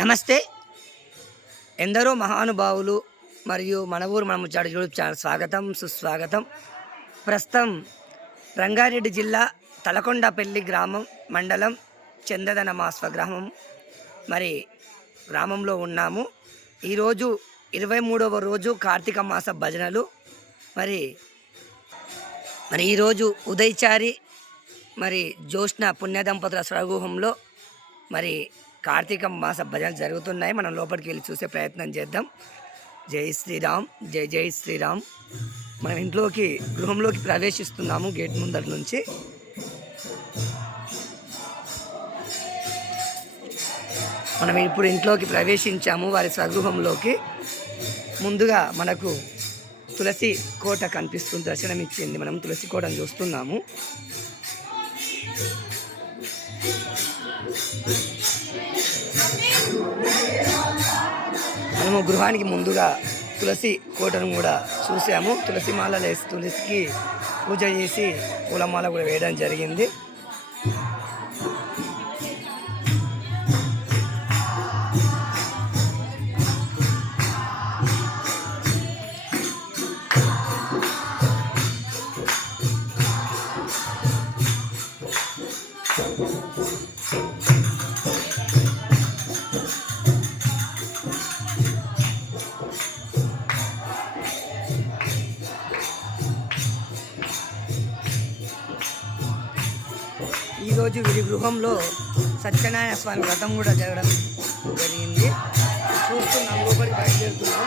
నమస్తే. ఎందరో మహానుభావులు మరియు మన ఊరు మన ముచ్చాడు యూట్యూబ్ ఛానల్ స్వాగతం సుస్వాగతం. ప్రస్తుతం రంగారెడ్డి జిల్లా తలకొండపల్లి గ్రామం మండలం చందదన మా స్వగ్రామం గ్రామంలో ఉన్నాము. ఈరోజు 23వ రోజు కార్తీక మాస భజనలు. మరి ఈరోజు ఉదయచారి జ్యోష్ణ పుణ్యదంపతుల స్వగృహంలో కార్తీక మాస భజనలు జరుగుతున్నాయి. మనం లోపలికి వెళ్ళి చూసే ప్రయత్నం చేద్దాం. జై శ్రీరామ్, జై జై శ్రీరామ్. మనం గృహంలోకి ప్రవేశిస్తున్నాము గేట్ ముందర నుంచి. మనం ఇప్పుడు ఇంట్లోకి ప్రవేశించాము వారి స్వగృహంలోకి. ముందుగా మనకు తులసి కోట కనిపిస్తుంది, దర్శనం ఇచ్చింది. మనం తులసి కోటను చూస్తున్నాము. మనము గృహానికి ముందుగా తులసి కోటను కూడా చూసాము. తులసి మాల వేసి తులసికి పూజ చేసి పూలమాల కూడా వేయడం జరిగింది. ఈరోజు వీరి గృహంలో సత్యనారాయణ స్వామి వ్రతం కూడా జరగడం జరిగింది. చూస్తున్నాం, లోపలికి బయలుదేరుతున్నాం.